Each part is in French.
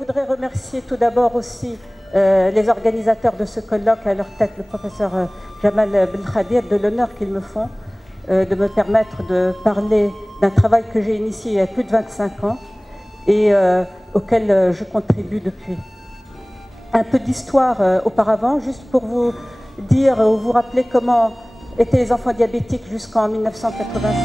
voudrais remercier tout d'abord aussi les organisateurs de ce colloque, à leur tête le professeur Jamal Belkhadir, de l'honneur qu'ils me font de me permettre de parler d'un travail que j'ai initié il y a plus de 25 ans et auquel je contribue depuis. Un peu d'histoire auparavant, juste pour vous dire ou vous rappeler comment étaient les enfants diabétiques jusqu'en 1986.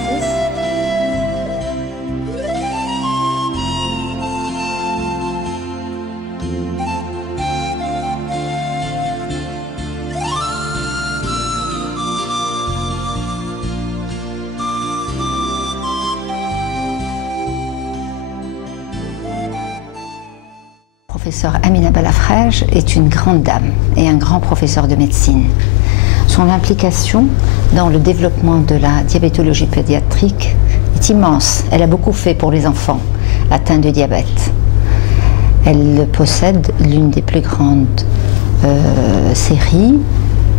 Professeur Amina Balafrage est une grande dame et un grand professeur de médecine. Son implication dans le développement de la diabétologie pédiatrique est immense. Elle a beaucoup fait pour les enfants atteints de diabète. Elle possède l'une des plus grandes séries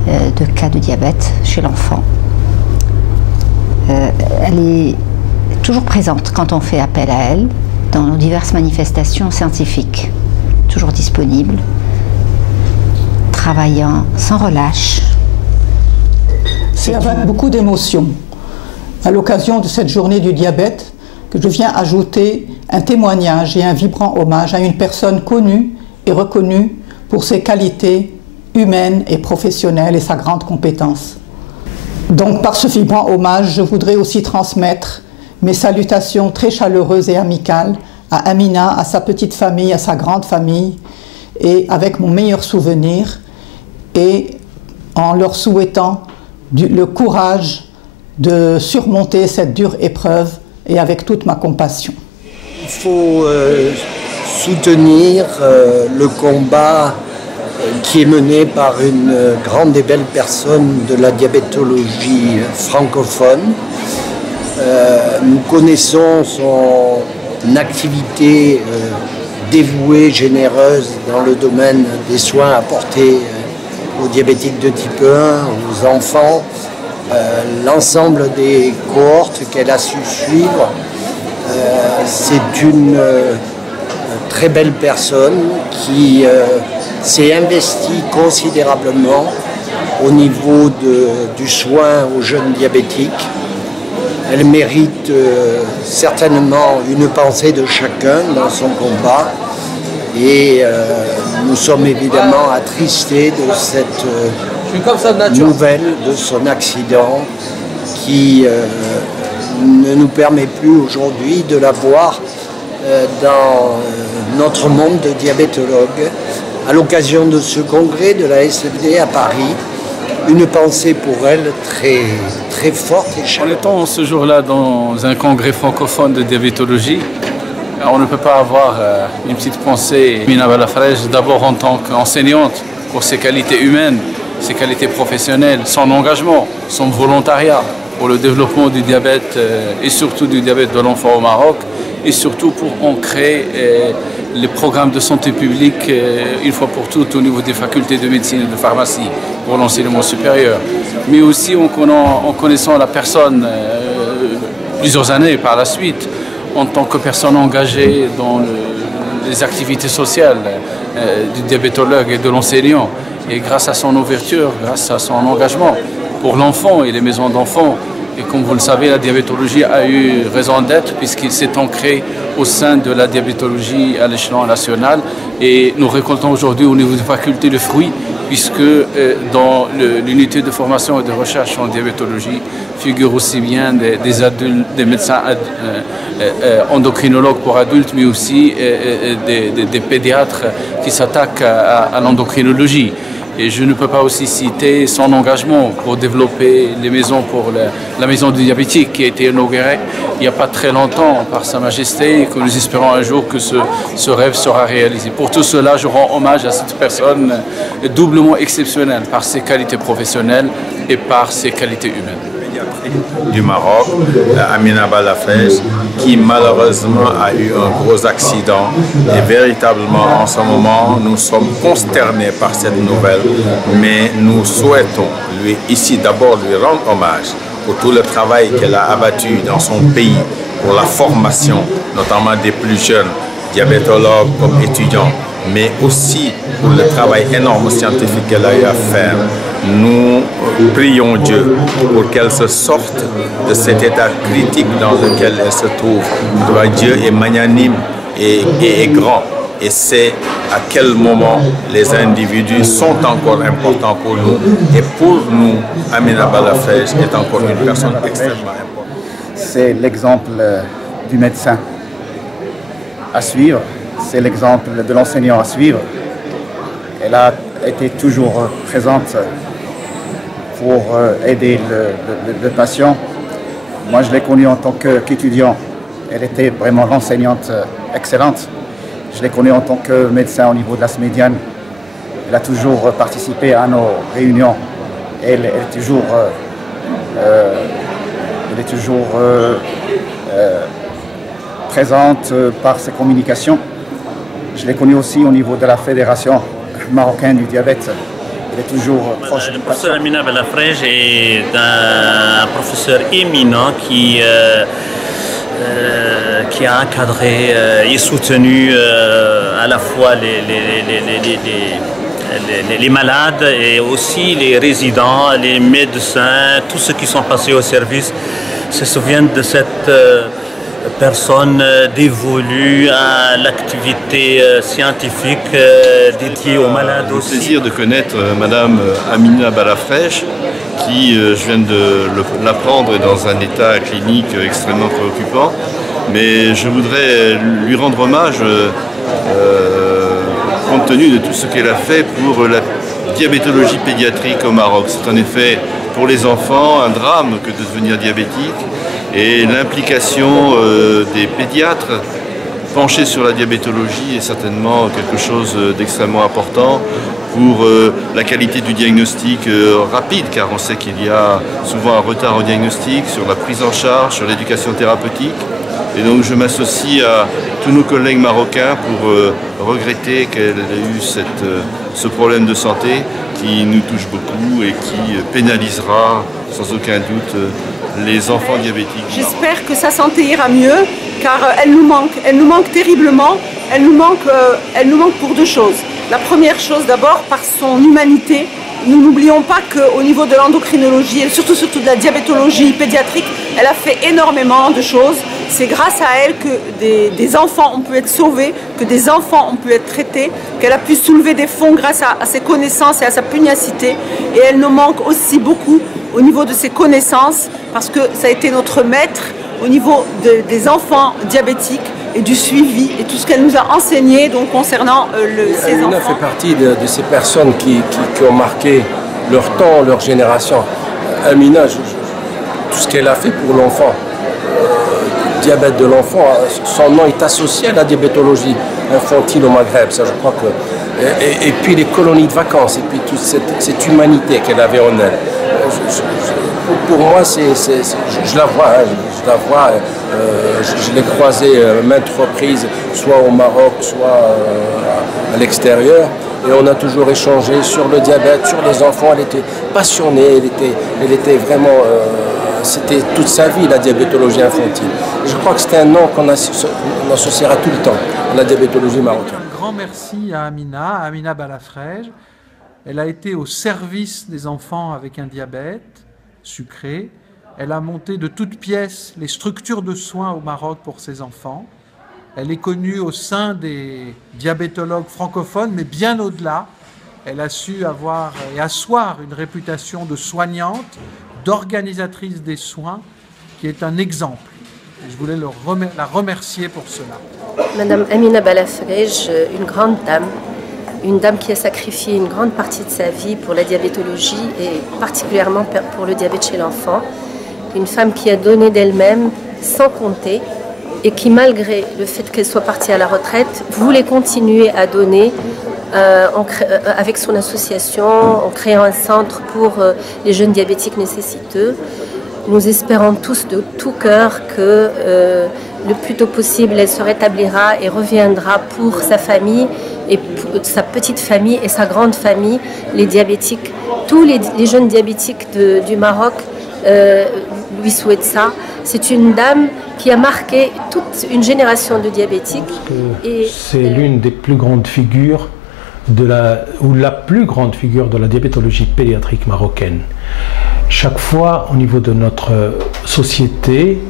de cas de diabète chez l'enfant. Elle est toujours présente quand on fait appel à elle dans diverses manifestations scientifiques. Toujours disponible, travaillant sans relâche. C'est avec beaucoup d'émotion, à l'occasion de cette journée du diabète, que je viens ajouter un témoignage et un vibrant hommage à une personne connue et reconnue pour ses qualités humaines et professionnelles et sa grande compétence. Donc par ce vibrant hommage, je voudrais aussi transmettre mes salutations très chaleureuses et amicales à Amina, à sa petite famille, à sa grande famille, et avec mon meilleur souvenir, et en leur souhaitant le courage de surmonter cette dure épreuve, et avec toute ma compassion. Il faut soutenir le combat qui est mené par une grande et belle personne de la diabétologie francophone. Nous connaissons son activité dévouée, généreuse dans le domaine des soins apportés aux diabétiques de type 1, aux enfants, l'ensemble des cohortes qu'elle a su suivre. C'est une très belle personne qui s'est investie considérablement au niveau du soin aux jeunes diabétiques. Elle mérite certainement une pensée de chacun dans son combat et nous sommes évidemment attristés de cette nouvelle de son accident qui ne nous permet plus aujourd'hui de la voir dans notre monde de diabétologues. À l'occasion de ce congrès de la SFD à Paris, une pensée pour elle très forte et chaleureuse. En étant ce jour-là dans un congrès francophone de diabétologie, on ne peut pas avoir une petite pensée. Amina Balafrage, d'abord en tant qu'enseignante, pour ses qualités humaines, ses qualités professionnelles, son engagement, son volontariat pour le développement du diabète et surtout du diabète de l'enfant au Maroc, et surtout pour ancrer les programmes de santé publique une fois pour toutes au niveau des facultés de médecine et de pharmacie pour l'enseignement supérieur. Mais aussi en connaissant la personne plusieurs années par la suite, en tant que personne engagée dans les activités sociales du diabétologue et de l'enseignant. Et grâce à son ouverture, grâce à son engagement pour l'enfant et les maisons d'enfants, et comme vous le savez, la diabétologie a eu raison d'être puisqu'il s'est ancré au sein de la diabétologie à l'échelon national. Et nous récoltons aujourd'hui au niveau des facultés le fruit, puisque dans l'unité de formation et de recherche en diabétologie figurent aussi bien des adultes, des médecins endocrinologues pour adultes, mais aussi des pédiatres qui s'attaquent à l'endocrinologie. Et je ne peux pas aussi citer son engagement pour développer les maisons pour la maison du diabétique qui a été inaugurée il n'y a pas très longtemps par Sa Majesté et que nous espérons un jour que ce rêve sera réalisé. Pour tout cela, je rends hommage à cette personne doublement exceptionnelle par ses qualités professionnelles et par ses qualités humaines. Du Maroc, Amina Balafrage, qui malheureusement a eu un gros accident. Et véritablement, en ce moment, nous sommes consternés par cette nouvelle, mais nous souhaitons ici d'abord lui rendre hommage pour tout le travail qu'elle a abattu dans son pays pour la formation, notamment des plus jeunes diabétologue, comme étudiant, mais aussi pour le travail énorme scientifique qu'elle a eu à faire. Nous prions Dieu pour qu'elle se sorte de cet état critique dans lequel elle se trouve. Dieu est magnanime et est grand. Et c'est à quel moment les individus sont encore importants pour nous. Et pour nous, Amina Balafrej est encore une personne extrêmement importante. C'est l'exemple du médecin à suivre, c'est l'exemple de l'enseignant à suivre. Elle a été toujours présente pour aider le patient. Moi, je l'ai connue en tant qu'étudiant. Elle était vraiment l'enseignante excellente. Je l'ai connue en tant que médecin au niveau de la Smédiane. Elle a toujours participé à nos réunions. Elle est toujours présente par ses communications. Je l'ai connue aussi au niveau de la Fédération marocaine du diabète. Elle est toujours proche du patient. Le professeur Amina Balafrej est un professeur éminent qui a encadré et soutenu à la fois les malades et aussi les résidents, les médecins, tous ceux qui sont passés au service se souviennent de cette personne dévolue à l'activité scientifique dédiée aux malades aussi. J'ai le plaisir de connaître Madame Amina Balafrej, qui, je viens de l'apprendre, est dans un état clinique extrêmement préoccupant. Mais je voudrais lui rendre hommage compte tenu de tout ce qu'elle a fait pour la diabétologie pédiatrique au Maroc. C'est en effet pour les enfants un drame que de devenir diabétique, et l'implication des pédiatres penchés sur la diabétologie est certainement quelque chose d'extrêmement important pour la qualité du diagnostic rapide, car on sait qu'il y a souvent un retard au diagnostic, sur la prise en charge, sur l'éducation thérapeutique. Et donc je m'associe à tous nos collègues marocains pour regretter qu'elle ait eu ce problème de santé qui nous touche beaucoup et qui pénalisera sans aucun doute les enfants diabétiques. J'espère que sa santé ira mieux, car elle nous manque terriblement. Elle nous manque pour deux choses. La première chose d'abord par son humanité. Nous n'oublions pas qu'au niveau de l'endocrinologie et surtout de la diabétologie pédiatrique, elle a fait énormément de choses. C'est grâce à elle que des enfants ont pu être sauvés, que des enfants ont pu être traités, qu'elle a pu soulever des fonds grâce à ses connaissances et à sa pugnacité. Et elle nous manque aussi beaucoup au niveau de ses connaissances, parce que ça a été notre maître au niveau des enfants diabétiques et du suivi et tout ce qu'elle nous a enseigné donc, concernant ces enfants. Amina fait partie de ces personnes qui ont marqué leur temps, leur génération. Amina, tout ce qu'elle a fait pour l'enfant, diabète de l'enfant, son nom est associé à la diabétologie infantile au Maghreb, ça je crois que... Et puis les colonies de vacances, et puis toute cette humanité qu'elle avait en elle. Pour moi, je la vois, je l'ai croisée maintes reprises, soit au Maroc, soit à l'extérieur, et on a toujours échangé sur le diabète, sur les enfants. Elle était passionnée, elle était vraiment... c'était toute sa vie, la diabétologie infantile. Et je crois que c'est un nom qu'on associera tout le temps à la diabétologie marocaine. Un grand merci à Amina Balafrej. Elle a été au service des enfants avec un diabète sucré. Elle a monté de toutes pièces les structures de soins au Maroc pour ses enfants. Elle est connue au sein des diabétologues francophones, mais bien au-delà. Elle a su avoir et asseoir une réputation de soignante, d'organisatrice des soins, qui est un exemple. Et je voulais la remercier pour cela. Madame Amina Balafrej, une grande dame, une dame qui a sacrifié une grande partie de sa vie pour la diabétologie et particulièrement pour le diabète chez l'enfant. Une femme qui a donné d'elle-même sans compter et qui, malgré le fait qu'elle soit partie à la retraite, voulait continuer à donner avec son association, en créant un centre pour les jeunes diabétiques nécessiteux. Nous espérons tous de tout cœur que le plus tôt possible, elle se rétablira et reviendra pour sa famille et pour sa petite famille et sa grande famille, les diabétiques. Tous les jeunes diabétiques du Maroc lui souhaitent ça. C'est une dame qui a marqué toute une génération de diabétiques. C'est l'une des plus grandes figures ou la plus grande figure de la diabétologie pédiatrique marocaine. Chaque fois, au niveau de notre société,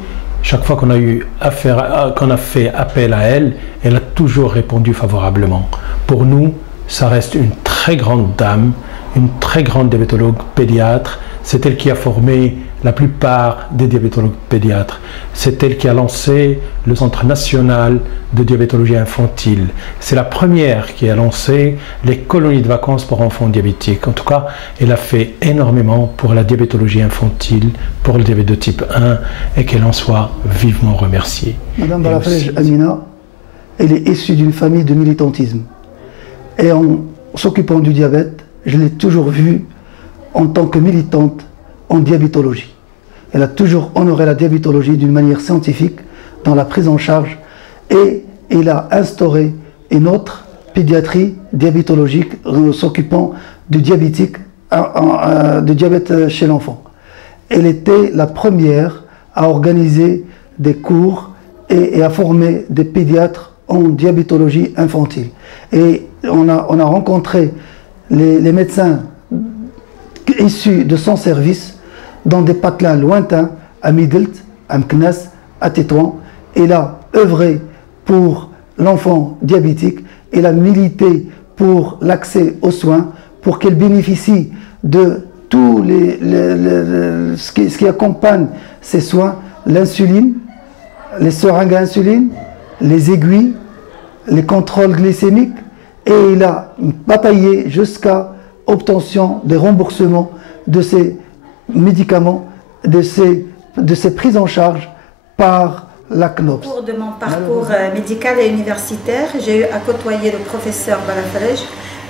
chaque fois qu'on a fait appel à elle, elle a toujours répondu favorablement. Pour nous, ça reste une très grande dame, une très grande diabétologue pédiatre. C'est elle qui a formé la plupart des diabétologues pédiatres. C'est elle qui a lancé le Centre national de diabétologie infantile. C'est la première qui a lancé les colonies de vacances pour enfants diabétiques. En tout cas, elle a fait énormément pour la diabétologie infantile, pour le diabète de type 1, et qu'elle en soit vivement remerciée. Madame Balafrej Amina, elle est issue d'une famille de militantisme. Et en s'occupant du diabète, je l'ai toujours vue en tant que militante en diabétologie. Elle a toujours honoré la diabétologie d'une manière scientifique dans la prise en charge et il a instauré une autre pédiatrie diabétologique s'occupant du diabète chez l'enfant. Elle était la première à organiser des cours et à former des pédiatres en diabétologie infantile. Et on a rencontré les médecins issus de son service dans des patelins lointains, à Midelt, à Mknas, à Tétouan. Elle a œuvré pour l'enfant diabétique, elle a milité pour l'accès aux soins, pour qu'elle bénéficie de tout ce qui accompagne ces soins, l'insuline, les seringues à insuline, les aiguilles, les contrôles glycémiques, et il a bataillé jusqu'à obtention des remboursements de ces médicaments, de ces prises en charge par la CNOPS. Au cours de mon parcours médical et universitaire, j'ai eu à côtoyer le professeur Balafrej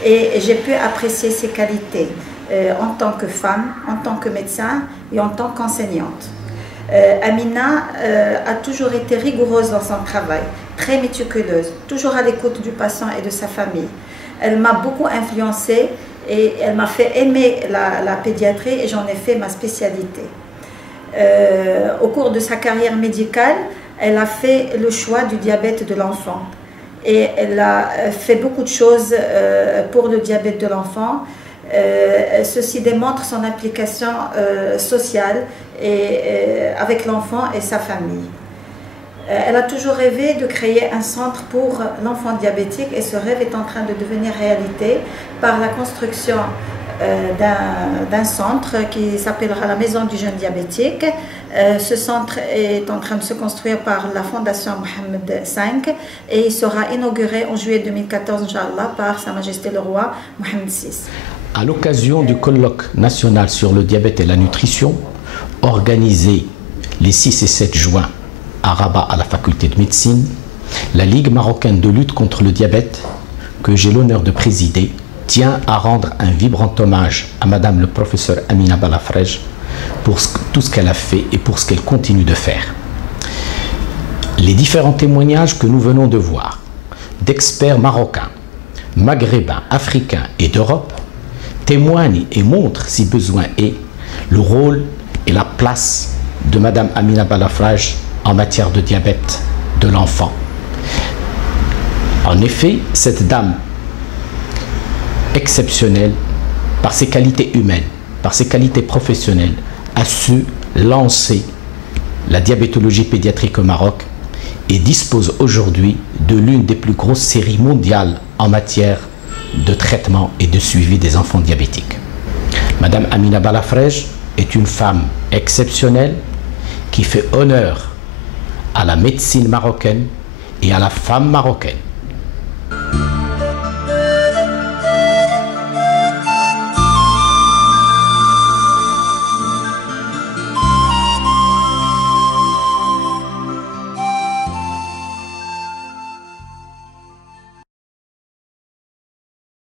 et j'ai pu apprécier ses qualités en tant que femme, en tant que médecin et en tant qu'enseignante. Amina a toujours été rigoureuse dans son travail, très méticuleuse, toujours à l'écoute du patient et de sa famille. Elle m'a beaucoup influencée et elle m'a fait aimer la pédiatrie et j'en ai fait ma spécialité. Au cours de sa carrière médicale, elle a fait le choix du diabète de l'enfant et elle a fait beaucoup de choses pour le diabète de l'enfant. Ceci démontre son implication sociale avec l'enfant et sa famille. Elle a toujours rêvé de créer un centre pour l'enfant diabétique et ce rêve est en train de devenir réalité par la construction d'un centre qui s'appellera la Maison du Jeune Diabétique. Ce centre est en train de se construire par la Fondation Mohamed V et il sera inauguré en juillet 2014, Inch'Allah, par Sa Majesté le Roi Mohamed VI. À l'occasion du colloque national sur le diabète et la nutrition, organisé les 6 et 7 juin à Rabat à la faculté de médecine, la Ligue marocaine de lutte contre le diabète, que j'ai l'honneur de présider, tient à rendre un vibrant hommage à Madame le professeur Amina Balafrej pour tout ce qu'elle a fait et pour ce qu'elle continue de faire. Les différents témoignages que nous venons de voir d'experts marocains, maghrébins, africains et d'Europe témoignent et montrent, si besoin est, le rôle et la place de Madame Amina Balafrej en matière de diabète de l'enfant. En effet, cette dame exceptionnelle, par ses qualités humaines, par ses qualités professionnelles, a su lancer la diabétologie pédiatrique au Maroc et dispose aujourd'hui de l'une des plus grosses séries mondiales en matière de traitement et de suivi des enfants diabétiques. Madame Amina Balafrej est une femme exceptionnelle qui fait honneur à la médecine marocaine et à la femme marocaine.